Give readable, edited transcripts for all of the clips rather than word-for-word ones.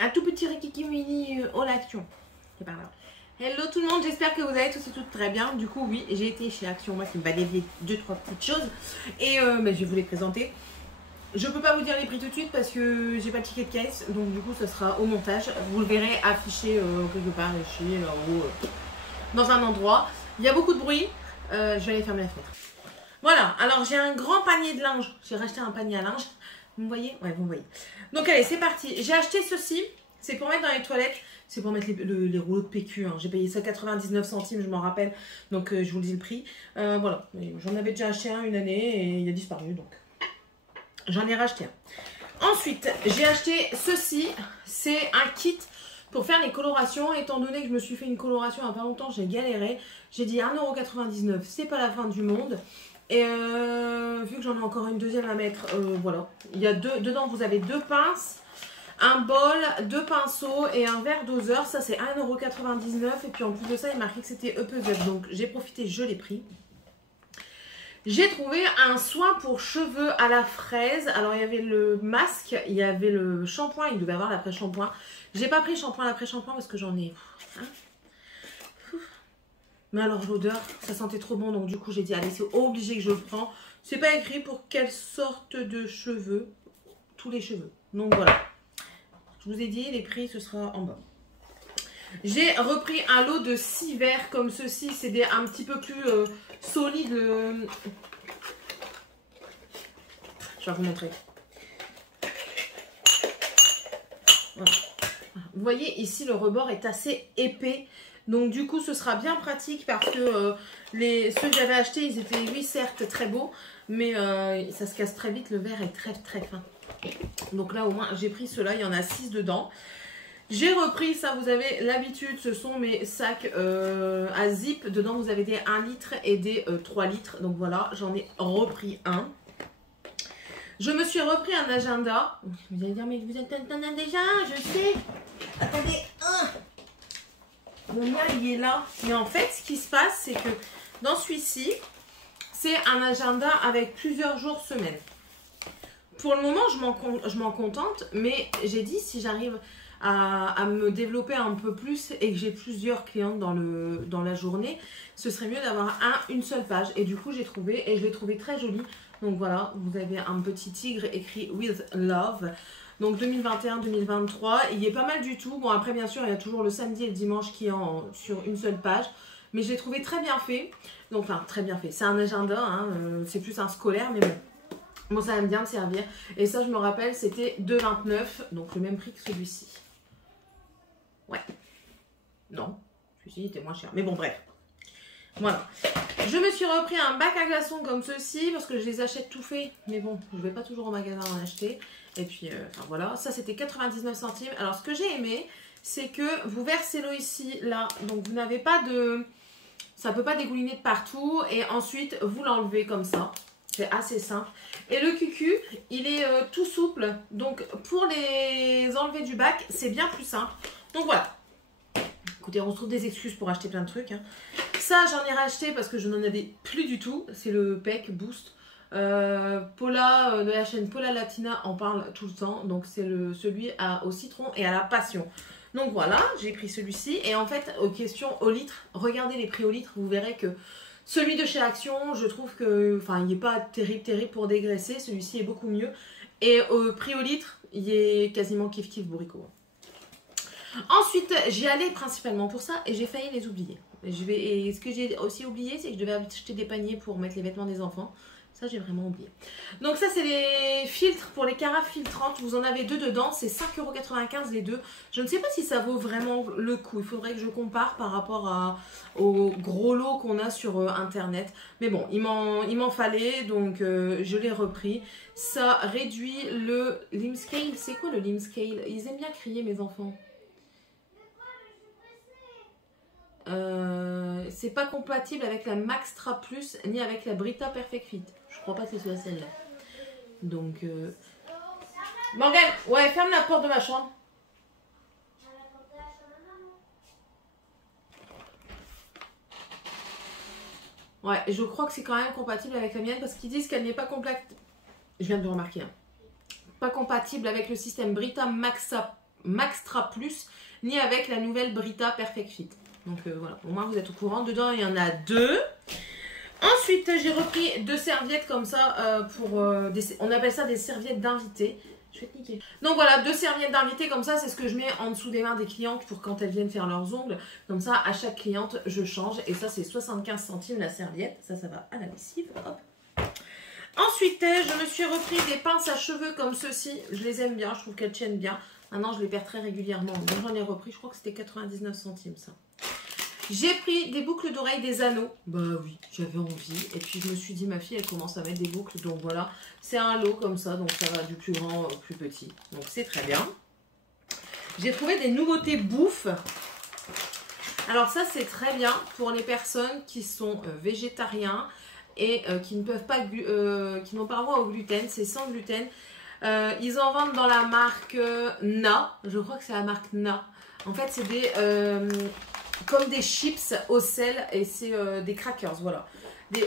Un tout petit Rikiki Mini en action. C'est pas grave. Hello tout le monde, j'espère que vous allez tous et toutes très bien. Du coup, oui, j'ai été chez Action, moi qui me va dévier 2-3 petites choses. Et je vais vous les présenter. Je peux pas vous dire les prix tout de suite parce que j'ai pas de ticket de caisse. Donc du coup, ça sera au montage. Vous le verrez affiché quelque part ici, là-haut, dans un endroit. Il y a beaucoup de bruit. Je vais aller fermer la fenêtre. Voilà, alors j'ai un grand panier de linge. J'ai racheté un panier à linge. Vous me voyez? Ouais, vous me voyez. Donc allez, c'est parti. J'ai acheté ceci. C'est pour mettre dans les toilettes. C'est pour mettre les rouleaux de PQ. Hein. J'ai payé ça 99 centimes, je m'en rappelle. Donc je vous le dis le prix. Voilà, j'en avais déjà acheté un une année et il a disparu. Donc j'en ai racheté un. Ensuite, j'ai acheté ceci. C'est un kit pour faire les colorations. Étant donné que je me suis fait une coloration il n'y a pas longtemps, j'ai galéré. J'ai dit 1,99 €. C'est pas la fin du monde. Et vu que j'en ai encore une deuxième à mettre, voilà. Il y a dedans, vous avez 2 pinces, un bol, 2 pinceaux et un verre doseur. Ça, c'est 1,99 €. Et puis en plus de ça, il marquait que c'était E-Puzzle. Donc j'ai profité, je l'ai pris. J'ai trouvé un soin pour cheveux à la fraise. Alors il y avait le masque, il y avait le shampoing, il devait avoir l'après-shampoing. J'ai pas pris shampoing l'après-shampoing parce que j'en ai... Hein. Mais alors l'odeur, ça sentait trop bon, donc du coup j'ai dit allez, c'est obligé que je le prends. C'est pas écrit pour quelle sorte de cheveux, tous les cheveux. Donc voilà, je vous ai dit, les prix ce sera en bas. J'ai repris un lot de 6 verres comme ceci, c'est des un petit peu plus solides. Je vais vous montrer. Voilà. Vous voyez ici le rebord est assez épais. Donc du coup ce sera bien pratique parce que ceux que j'avais achetés ils étaient oui certes très beaux. Mais ça se casse très vite, le verre est très très fin. Donc là au moins j'ai pris ceux-là, il y en a 6 dedans. J'ai repris ça, vous avez l'habitude, ce sont mes sacs à zip. Dedans vous avez des 1 litre et des 3 litres. Donc voilà, j'en ai repris un. Je me suis repris un agenda. Vous allez dire mais vous en avez déjà un, je sais. Attendez, mon mien il est là. Mais en fait ce qui se passe c'est que dans celui-ci c'est un agenda avec plusieurs jours semaine. Pour le moment je m'en contente, mais j'ai dit si j'arrive à me développer un peu plus et que j'ai plusieurs clientes dans la journée, ce serait mieux d'avoir une seule page. Et du coup j'ai trouvé et je l'ai trouvé très joli. Donc voilà, vous avez un petit tigre écrit With Love. Donc 2021-2023, il est pas mal du tout. Bon après bien sûr il y a toujours le samedi et le dimanche qui est sur une seule page. Mais je l'ai trouvé très bien fait. Donc enfin très bien fait. C'est un agenda, hein, c'est plus un scolaire mais bon. Bon ça aime bien me servir. Et ça je me rappelle c'était 2,29 €. Donc le même prix que celui-ci. Ouais. Non, celui-ci était moins cher. Mais bon bref. Voilà. Je me suis repris un bac à glaçons comme ceci parce que je les achète tout fait. Mais bon, je ne vais pas toujours au magasin en acheter. Et puis, enfin voilà. Ça, c'était 99 centimes. Alors, ce que j'ai aimé, c'est que vous versez l'eau ici, là. Donc, vous n'avez pas de... Ça ne peut pas dégouliner de partout. Et ensuite, vous l'enlevez comme ça. C'est assez simple. Et le cucu, il est tout souple. Donc, pour les enlever du bac, c'est bien plus simple. Donc, voilà. Écoutez, on se trouve des excuses pour acheter plein de trucs. Hein. Ça, j'en ai racheté parce que je n'en avais plus du tout. C'est le Peck Boost. Paula de la chaîne Paula Latina en parle tout le temps. Donc, c'est celui au citron et à la passion. Donc, voilà, j'ai pris celui-ci. Et en fait, aux questions au litre, regardez les prix au litre. Vous verrez que celui de chez Action, je trouve que, enfin, il n'est pas terrible pour dégraisser. Celui-ci est beaucoup mieux. Et au prix au litre, il est quasiment kiff bourricot. Ensuite, j'y allais principalement pour ça et j'ai failli les oublier. Et ce que j'ai aussi oublié, c'est que je devais acheter des paniers pour mettre les vêtements des enfants. Ça, j'ai vraiment oublié. Donc ça, c'est les filtres pour les carafes filtrantes. Vous en avez 2 dedans. C'est 5,95 € les deux. Je ne sais pas si ça vaut vraiment le coup. Il faudrait que je compare par rapport au gros lot qu'on a sur Internet. Mais bon, il m'en fallait. Donc, je l'ai repris. Ça réduit le limb scale. C'est quoi le limb scale? Ils aiment bien crier, mes enfants. C'est pas compatible avec la Maxtra Plus ni avec la Brita Perfect Fit. Je crois pas que ce soit celle-là. Donc, Morgane, ouais, ferme la porte de ma chambre. Ouais, je crois que c'est quand même compatible avec la mienne parce qu'ils disent qu'elle n'est pas compatible. Je viens de le remarquer. Hein. Pas compatible avec le système Brita Maxtra Plus, ni avec la nouvelle Brita Perfect Fit. Donc voilà, au moins vous êtes au courant. Dedans, il y en a 2. Ensuite, j'ai repris 2 serviettes comme ça on appelle ça des serviettes d'invité. Je vais te niquer. Donc voilà, 2 serviettes d'invité comme ça, c'est ce que je mets en dessous des mains des clientes pour quand elles viennent faire leurs ongles. Comme ça, à chaque cliente, je change. Et ça, c'est 75 centimes la serviette. Ça va à la lessive. Hop. Ensuite, je me suis repris des pinces à cheveux comme ceci. Je les aime bien, je trouve qu'elles tiennent bien. Maintenant, je les perds très régulièrement. Donc j'en ai repris, je crois que c'était 99 centimes ça. J'ai pris des boucles d'oreilles, des anneaux. Bah oui, j'avais envie. Et puis je me suis dit, ma fille, elle commence à mettre des boucles. Donc voilà, c'est un lot comme ça. Donc ça va du plus grand au plus petit. Donc c'est très bien. J'ai trouvé des nouveautés bouffe. Alors ça, c'est très bien pour les personnes qui sont végétariens et qui ne peuvent pas, qui n'ont pas droit au gluten. C'est sans gluten. Ils en vendent dans la marque Na. Je crois que c'est la marque Na. En fait, c'est des... comme des chips au sel et c'est des crackers, voilà.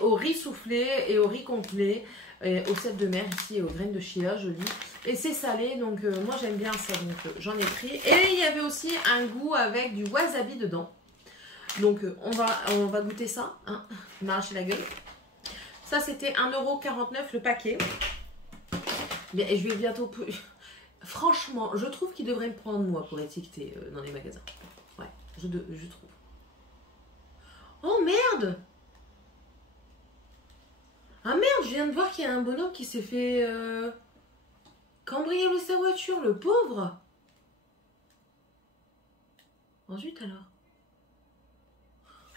Au riz soufflé et au riz complet, et au sel de mer ici et aux graines de chia, joli. Et c'est salé, donc moi j'aime bien ça, donc j'en ai pris. Et il y avait aussi un goût avec du wasabi dedans. Donc on va goûter ça, hein. On m'a arraché la gueule. Ça c'était 1,49 € le paquet. Et je vais bientôt... Franchement, je trouve qu'il devrait me prendre moi pour étiqueter dans les magasins. Ouais, je trouve. Oh merde! Ah merde, je viens de voir qu'il y a un bonhomme qui s'est fait cambrioler sa voiture, le pauvre! Ensuite alors.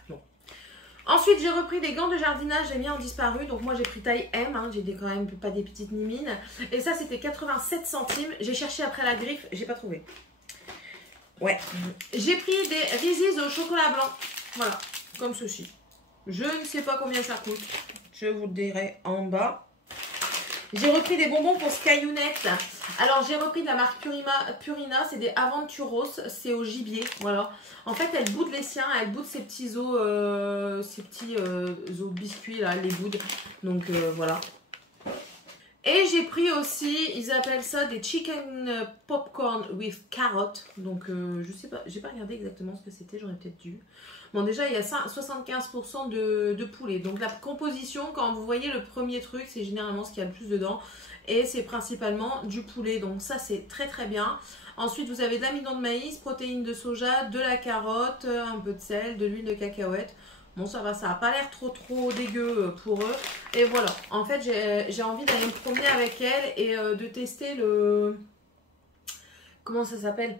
Bon. Ensuite, j'ai repris des gants de jardinage, les miens ont disparu. Donc moi j'ai pris taille M, hein, j'ai quand même pas des petites mimines. Et ça c'était 87 centimes. J'ai cherché après la griffe, j'ai pas trouvé. Ouais. J'ai pris des Reese's au chocolat blanc. Voilà, comme ceci. Je ne sais pas combien ça coûte. Je vous le dirai en bas. J'ai repris des bonbons pour Skyunette. Alors, j'ai repris de la marque Purina. C'est des Aventuros. C'est au gibier. Voilà. En fait, elle boude les siens. Elle boude ses petits os, os biscuits, là. Elle les boude. Donc, voilà. Et j'ai pris aussi, ils appellent ça des chicken popcorn with carrot. Donc, je sais pas, j'ai pas regardé exactement ce que c'était, j'aurais peut-être dû. Bon, déjà, il y a 75% de poulet. Donc, la composition, quand vous voyez le premier truc, c'est généralement ce qu'il y a le plus dedans. Et c'est principalement du poulet. Donc, ça, c'est très très bien. Ensuite, vous avez de l'amidon de maïs, protéines de soja, de la carotte, un peu de sel, de l'huile de cacahuète. Bon, ça va, ça n'a pas l'air trop dégueu pour eux. Et voilà, en fait, j'ai envie d'aller me promener avec elle et de tester le... Comment ça s'appelle?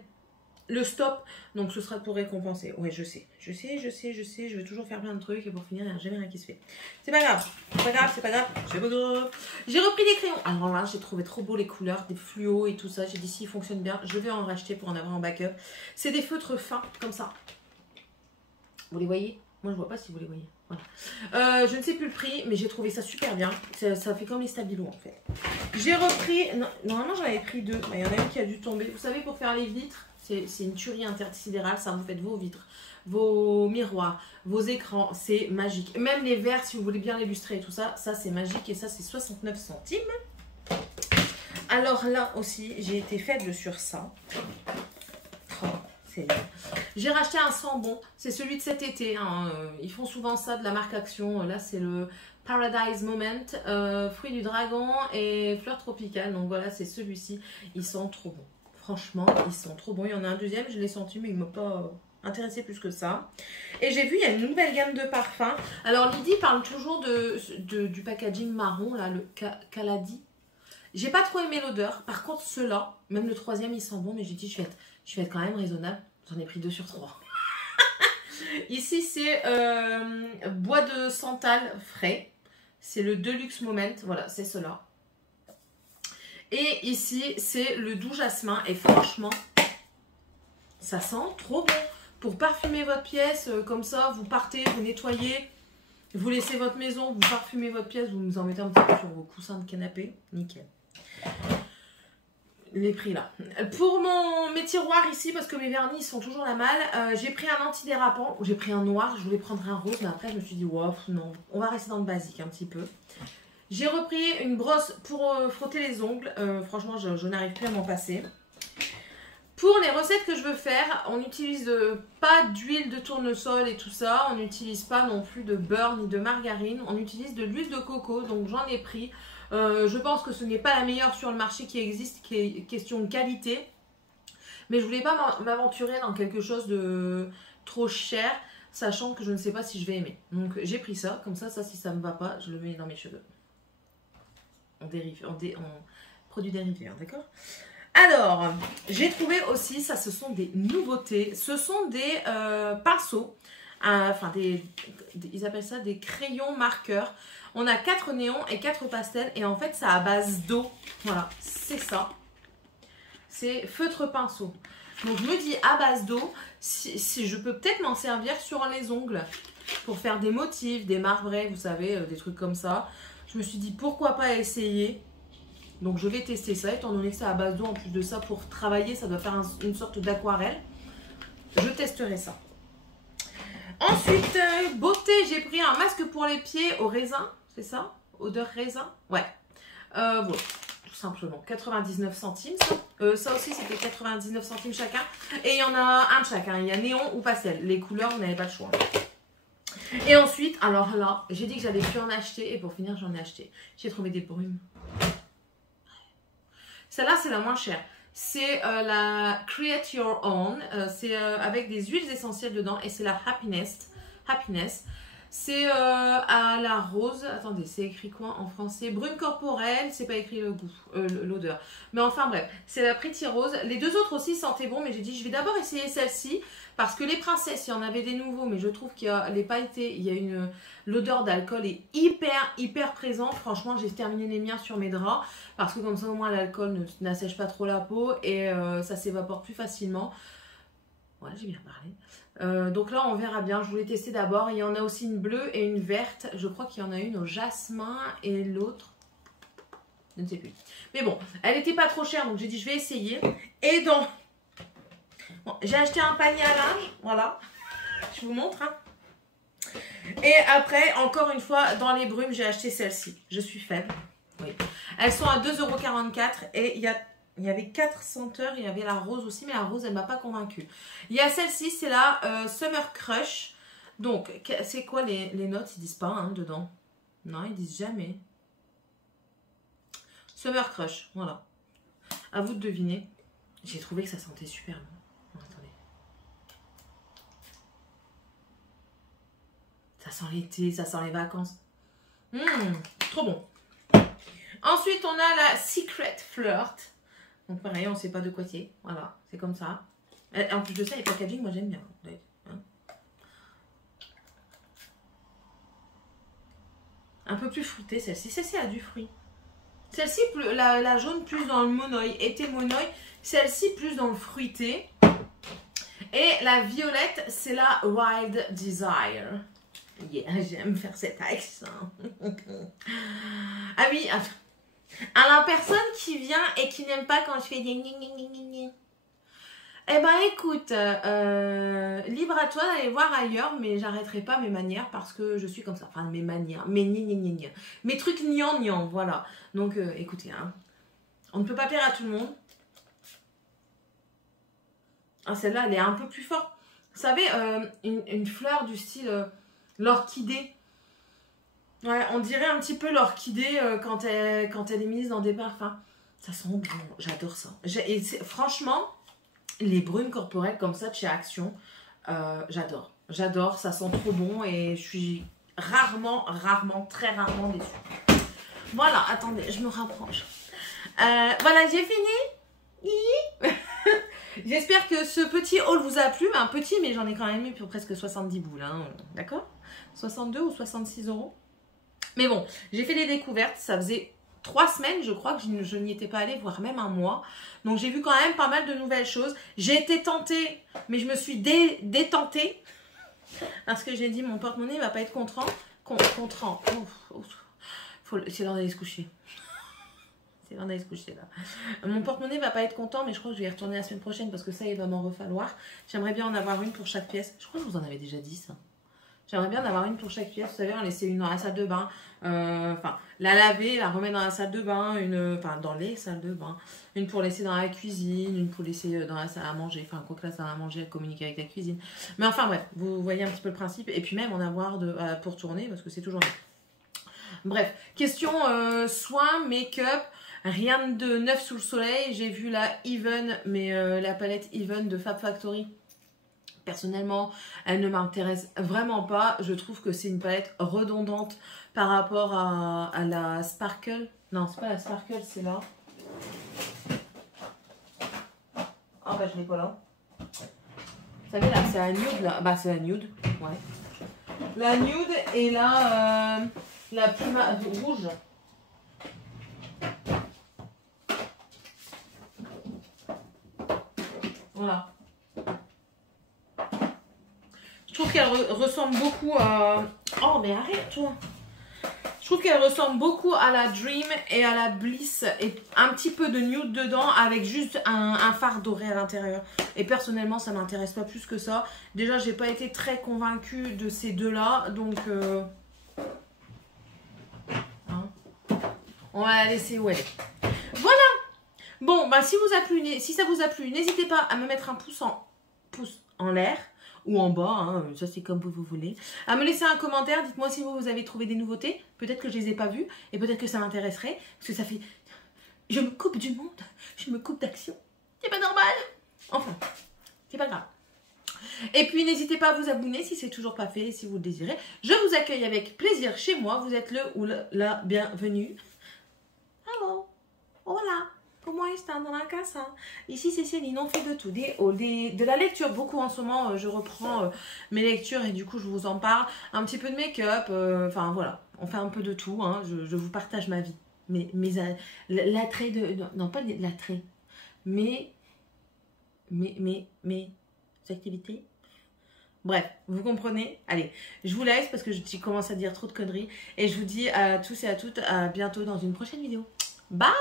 Le stop. Donc, ce sera pour récompenser. Ouais, je sais. Je vais toujours faire plein de trucs et pour finir, il n'y a jamais rien qui se fait. C'est pas grave. C'est pas grave, c'est pas grave. C'est pas grave. J'ai repris des crayons. Alors là, j'ai trouvé trop beau les couleurs, des fluos et tout ça. J'ai dit, s'ils fonctionnent bien, je vais en racheter pour en avoir en backup. C'est des feutres fins, comme ça. Vous les voyez? Moi, je vois pas si vous les voyez. Voilà. Je ne sais plus le prix, mais j'ai trouvé ça super bien. Ça fait comme les Stabilo, en fait. J'ai repris... Non, normalement, j'en avais pris 2. Il y en a une qui a dû tomber. Vous savez, pour faire les vitres, c'est une tuerie intersidérale. Ça, vous faites vos vitres, vos miroirs, vos écrans. C'est magique. Même les verres, si vous voulez bien l'illustrer et tout ça, ça, c'est magique. Et ça, c'est 69 centimes. Alors là aussi, j'ai été faible sur ça. Oh. J'ai racheté un Sambon, c'est celui de cet été, hein. Ils font souvent ça de la marque Action. Là c'est le Paradise Moment, fruit du dragon et fleurs tropicales. Donc voilà, c'est celui-ci, ils sont trop bons. Franchement, ils sont trop bons. Il y en a un deuxième, je l'ai senti mais il ne m'a pas intéressé plus que ça. Et j'ai vu, il y a une nouvelle gamme de parfums. Alors Lydie parle toujours du packaging marron, là, le Caladi. J'ai pas trop aimé l'odeur. Par contre, ceux-là, même le troisième, il sent bon, mais j'ai dit, je vais être quand même raisonnable. J'en ai pris 2 sur 3. Ici, c'est bois de santal frais. C'est le Deluxe Moment. Voilà, c'est cela. Et ici, c'est le doux jasmin. Et franchement, ça sent trop bon. Pour parfumer votre pièce, comme ça, vous partez, vous nettoyez, vous laissez votre maison, vous parfumez votre pièce, vous en mettez un petit peu sur vos coussins de canapé. Nickel. Les prix là. Pour mes tiroirs ici, parce que mes vernis sont toujours la malle, j'ai pris un antidérapant. J'ai pris un noir, je voulais prendre un rose, mais après je me suis dit, wow, non, on va rester dans le basique un petit peu. J'ai repris une brosse pour frotter les ongles. Franchement, je n'arrive plus à m'en passer. Pour les recettes que je veux faire, on n'utilise pas d'huile de tournesol et tout ça. On n'utilise pas non plus de beurre ni de margarine. On utilise de l'huile de coco, donc j'en ai pris. Je pense que ce n'est pas la meilleure sur le marché qui existe, qui est question de qualité. Mais je voulais pas m'aventurer dans quelque chose de trop cher, sachant que je ne sais pas si je vais aimer. Donc j'ai pris ça, comme ça si ça me va pas, je le mets dans mes cheveux. En produit dérivé, hein, d'accord? Alors, j'ai trouvé aussi, ça ce sont des nouveautés, ce sont des pinceaux, enfin ils appellent ça des crayons marqueurs. On a 4 néons et 4 pastels et en fait c'est à base d'eau, voilà, c'est ça. C'est feutre pinceau. Donc je me dis à base d'eau, si je peux peut-être m'en servir sur les ongles pour faire des motifs, des marbrés, vous savez, des trucs comme ça. Je me suis dit pourquoi pas essayer. Donc je vais tester ça, étant donné que c'est à base d'eau. En plus de ça, pour travailler, ça doit faire une sorte d'aquarelle. Je testerai ça. Ensuite, beauté, j'ai pris un masque pour les pieds au raisin. C'est ça? Odeur raisin? Ouais. Voilà, tout simplement. 99 centimes. Ça aussi, c'était 99 centimes chacun. Et il y en a un de chacun. Il y a néon ou pastel. Les couleurs, vous n'avez pas le choix. Et ensuite, alors là, j'ai dit que j'allais plus en acheter. Et pour finir, j'en ai acheté. J'ai trouvé des brumes. Celle-là, c'est la moins chère. C'est la Create Your Own. C'est avec des huiles essentielles dedans. Et c'est la Happiness. C'est à la rose. Attendez, c'est écrit quoi en français? Brune corporelle. C'est pas écrit le goût, l'odeur. Mais enfin bref, c'est la Pretty Rose. Les deux autres aussi sentaient bon. Mais j'ai dit, je vais d'abord essayer celle-ci. Parce que les princesses, il y en avait des nouveaux. Mais je trouve qu'il y a les pailletés. Il y a l'odeur d'alcool est hyper présente. Franchement, j'ai terminé les miens sur mes draps. Parce que comme ça, au moins, l'alcool n'assèche pas trop la peau. Et ça s'évapore plus facilement. Voilà, j'ai bien parlé. Donc là, on verra bien. Je voulais tester d'abord. Il y en a aussi une bleue et une verte. Je crois qu'il y en a une au jasmin et l'autre, je ne sais plus. Mais bon, elle n'était pas trop chère. Donc j'ai dit, je vais essayer. Et donc, bon, j'ai acheté un panier à linge. Voilà. Je vous montre. Hein. Et après, encore une fois, dans les brumes, j'ai acheté celle-ci. Je suis faible. Oui. Elles sont à 2,44 € et il y avait 4 senteurs, il y avait la rose aussi, mais la rose, elle ne m'a pas convaincue. Il y a celle-ci, c'est la Summer Crush. Donc, c'est quoi les notes? Ils disent pas hein, dedans. Non, ils disent jamais. Summer Crush, voilà. À vous de deviner. J'ai trouvé que ça sentait super bon. Attendez. Ça sent l'été, ça sent les vacances. Trop bon. Ensuite, on a la Secret Flirt. Donc pareil, on ne sait pas de quoi c'est. Voilà, c'est comme ça. En plus de ça, les packaging, moi j'aime bien. Hein. Un peu plus fruitée celle-ci. Celle-ci a du fruit. Celle-ci, la jaune plus dans le monoï. Été monoï. Celle-ci plus dans le fruité. Et la violette, c'est la Wild Desire. Yeah, j'aime faire cet accent. Ah oui, à la personne qui vient et qui n'aime pas quand je fais des gni. Eh ben écoute, libre à toi d'aller voir ailleurs, mais j'arrêterai pas mes manières parce que je suis comme ça. Enfin, mes manières, mes trucs niant, voilà. Donc écoutez, hein, on ne peut pas plaire à tout le monde. Ah, celle-là, elle est un peu plus forte. Vous savez, une fleur du style l'orchidée. Ouais, on dirait un petit peu l'orchidée quand elle est mise dans des parfums. Ça sent bon, j'adore ça. Franchement, les brumes corporelles comme ça de chez Action, j'adore. J'adore, ça sent trop bon et je suis très rarement déçue. Voilà, attendez, je me rapproche. Voilà, j'ai fini. J'espère que ce petit haul vous a plu. Un petit, mais j'en ai quand même eu pour presque 70 boules. Hein, d'accord? 62 ou 66 €. Mais bon, j'ai fait les découvertes, ça faisait 3 semaines, je crois, que je n'y étais pas allée, voire même un mois. Donc j'ai vu quand même pas mal de nouvelles choses. J'ai été tentée, mais je me suis détentée. Parce que j'ai dit, mon porte-monnaie ne va pas être content. C'est l'heure d'aller se coucher. C'est l'heure d'aller se coucher là. Mon porte-monnaie ne va pas être content, mais je crois que je vais y retourner la semaine prochaine parce que ça, il va m'en refalloir. J'aimerais bien en avoir une pour chaque pièce. Je crois que je vous en avais déjà dit ça. J'aimerais bien en avoir une pour chaque pièce. Vous savez, en laisser une dans la salle de bain. Enfin, la laver, la remettre dans la salle de bain. Enfin, dans les salles de bain. Une pour laisser dans la cuisine. Une pour laisser dans la salle à manger. Enfin, quoi que la salle à manger, elle communique avec la cuisine. Mais enfin, bref, vous voyez un petit peu le principe. Et puis même en avoir pour tourner, parce que c'est toujours bien. Bref, question soins, make-up. Rien de neuf sous le soleil. J'ai vu la Even, mais la palette Even de Fab Factory. Personnellement, elle ne m'intéresse vraiment pas. Je trouve que c'est une palette redondante par rapport à la Sparkle. Non, c'est pas la Sparkle, c'est là. Ah bah je l'ai pas là. Vous savez là, c'est la nude là. Bah c'est la nude, ouais. La nude et là, la plus rouge. Voilà. Je trouve qu'elle ressemble beaucoup à... Oh, mais arrête-toi. Je trouve qu'elle ressemble beaucoup à la Dream et à la Bliss. Et un petit peu de nude dedans avec juste un fard doré à l'intérieur. Et personnellement, ça ne m'intéresse pas plus que ça. Déjà, j'ai pas été très convaincue de ces deux-là. Donc, hein, on va la laisser où elle est. Voilà. Bon, bah, si ça vous a plu, n'hésitez pas à me mettre un pouce en l'air. Ou en bas, hein, ça c'est comme vous voulez. À me laisser un commentaire, dites-moi si vous avez trouvé des nouveautés. Peut-être que je les ai pas vues et peut-être que ça m'intéresserait. Parce que ça fait... Je me coupe du monde, je me coupe d'action. C'est pas normal. Enfin, c'est pas grave. Et puis n'hésitez pas à vous abonner si c'est toujours pas fait, si vous le désirez. Je vous accueille avec plaisir chez moi. Vous êtes le ou la bienvenue. Hello. Hola. Comment est-ce dans la casa? Ici c'est Céline, on fait de tout, de la lecture, beaucoup en ce moment, je reprends mes lectures et du coup je vous en parle, un petit peu de make-up, enfin voilà, on fait un peu de tout, hein, je vous partage ma vie, l'attrait de, non pas l'attrait, mes activités, bref, vous comprenez? Allez, je vous laisse parce que je commence à dire trop de conneries et je vous dis à tous et à toutes à bientôt dans une prochaine vidéo. Bye!